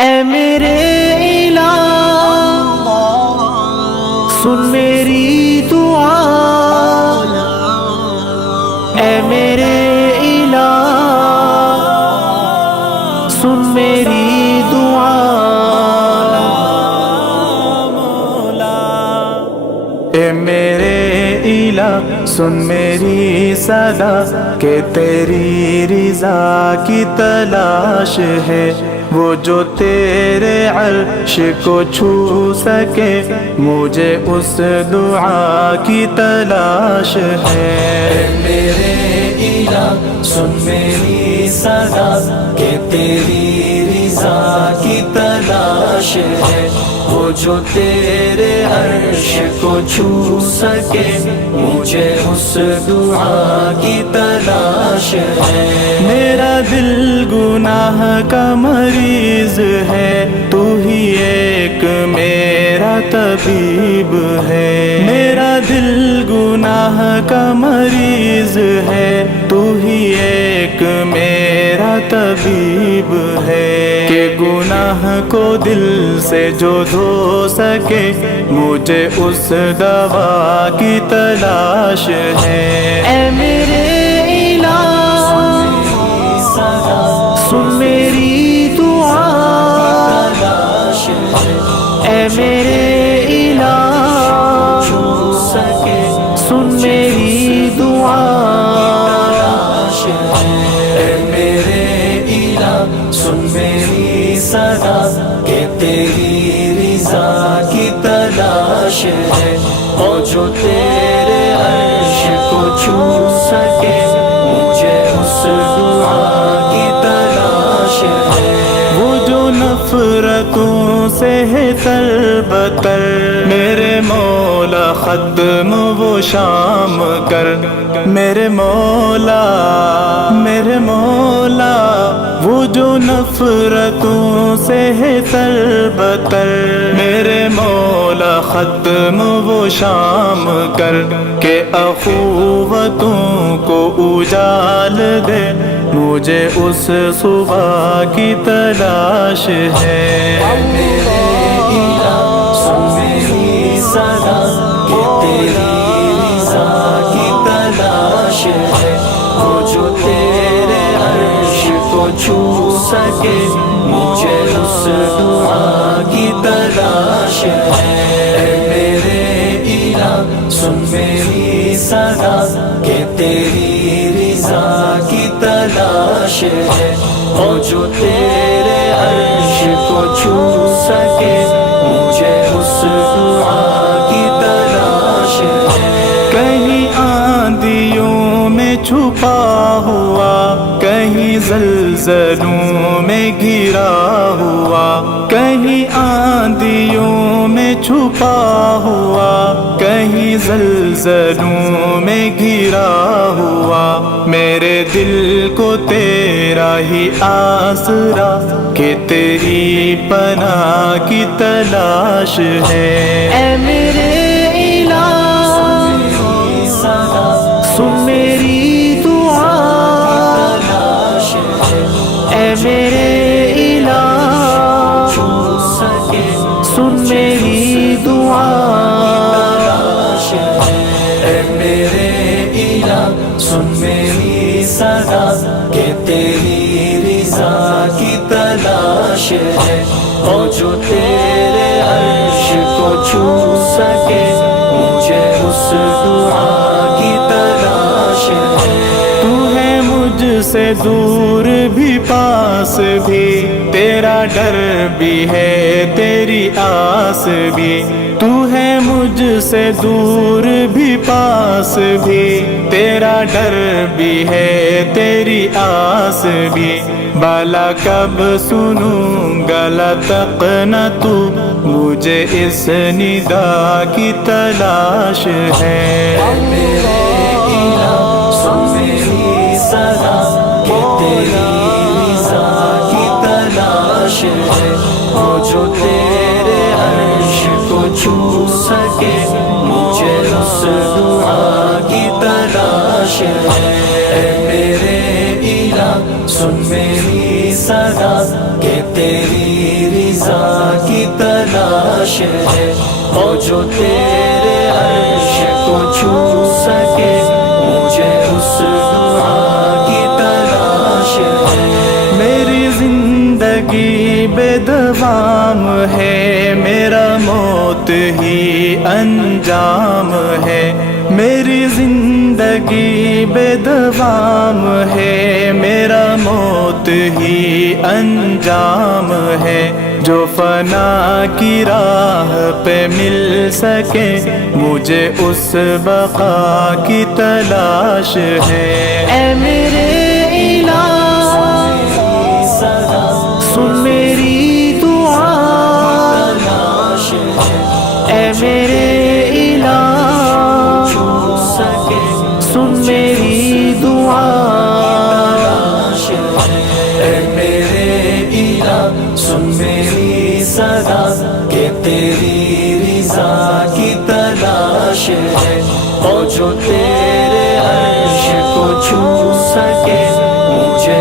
اے میرے الہ سن میری دعا، اے میرے الہ سن میری دعا، اے میرے الہ سن میری صدا کہ تیری رضا کی تلاش ہے، وہ جو تیرے عرش کو چھو سکے مجھے اس دعا کی تلاش ہے۔ اے میرے الہ سن میری صدا کہ تیری رضا کی تلاش ہے، وہ جو تیرے عرش کو چھو سکے مجھے اس دعا کی تلاش ہے۔ میرا دل گناہ کا مریض ہے، تو ہی ایک میرا طبیب ہے۔ میرا دل گناہ کا مریض ہے، تو ہی ایک میرا طبیب ہے، کہ گناہ کو دل سے جو دھو سکے مجھے اس دوا کی تلاش ہے۔ اے میرے الہ سن میری دعا، اے میرے الہ سن میری دعا، اے میرے الہ سن میری صدا کہ تیری رضا کی تلاش ہے، اور جو تیرے عرش کو چھو سکے مجھے اس دعا کی تلاش ہے۔ وہ جو نفرتوں سے ہے تر بتر، میرے مولا ختم وہ شام کر، میرے مولا میرے مولا، وہ جو نفرتوں سے ہے تر بتر، میرے مولا ختم وہ شام کر، کہ اخوتوں کو اجال دے مجھے اس صبح کی تلاش ہے۔ میرے الہ سن میری صدا کہ تیری رضا کی تلاش ہے، وہ جو تیرے عرش کو چھو سکے مجھے اس دعا کی تلاش ہے۔ اے میرے الہ سن میری صدا کہ تیری رضا کی تلاش ہے، اور جو تیرے عرش کو چھو سکے مجھے اس دعا کی تلاش ہے۔ کہیں آندھیوں میں چھپا ہوا، کہیں زلزلوں میں گرا ہوا، کہیں آندھیوں میں چھپا ہوا، کہیں زلزلوں میں گرا ہوا، میرے دل کو تیرا ہی آسرا کہ تیری پناہ کی تلاش ہے۔ اے میرے الہ سن میری دعا، اے میرے الہ سن میری دعا، اے میرے الہ سن میری صدا کہ تیری رضا کی تلاش ہے، اور جو تیرے عرش کو چھو سکے مجھے اس دعا کی تلاش ہے۔ تو ہے مجھ سے دور بھی پاس بھی، تیرا ڈر بھی ہے تیری آس بھی، تو ہے مجھ سے دور بھی پاس بھی، تیرا ڈر بھی ہے تیری آس بھی، بالا کب سنوں گا لتقنا تو مجھے اس ندا کی تلاش ہے۔ میرے الہ سن میری صدا کہ تیری رضا کی تلاش ہے، وہ جو تیرے عرش کو چھو سکے مجھے اس دعا کی تلاش ہے۔ اے میرے الہ سن میری صدا کہ تیری رضا کی تلاش ہے، اور جو تیرے عرش کو چھو سکے مجھے اس دعا کی تلاش ہے۔ میری زندگی بے دوام ہے، میرا موت ہی انجام ہے۔ میری زندگی بے دوام ہے، میرا موت ہی انجام ہے۔ جو فنا کی راہ پہ مل سکے مجھے اس بقا کی تلاش ہے۔ اے میرے الہ سن میری دعا، اے میرے الہ سن میری دعا، اے میرے الہ سن میری صدا کہ تیری رضا کی تلاش ہے، اور جو تیرے عرش کو چھو سکے مجھے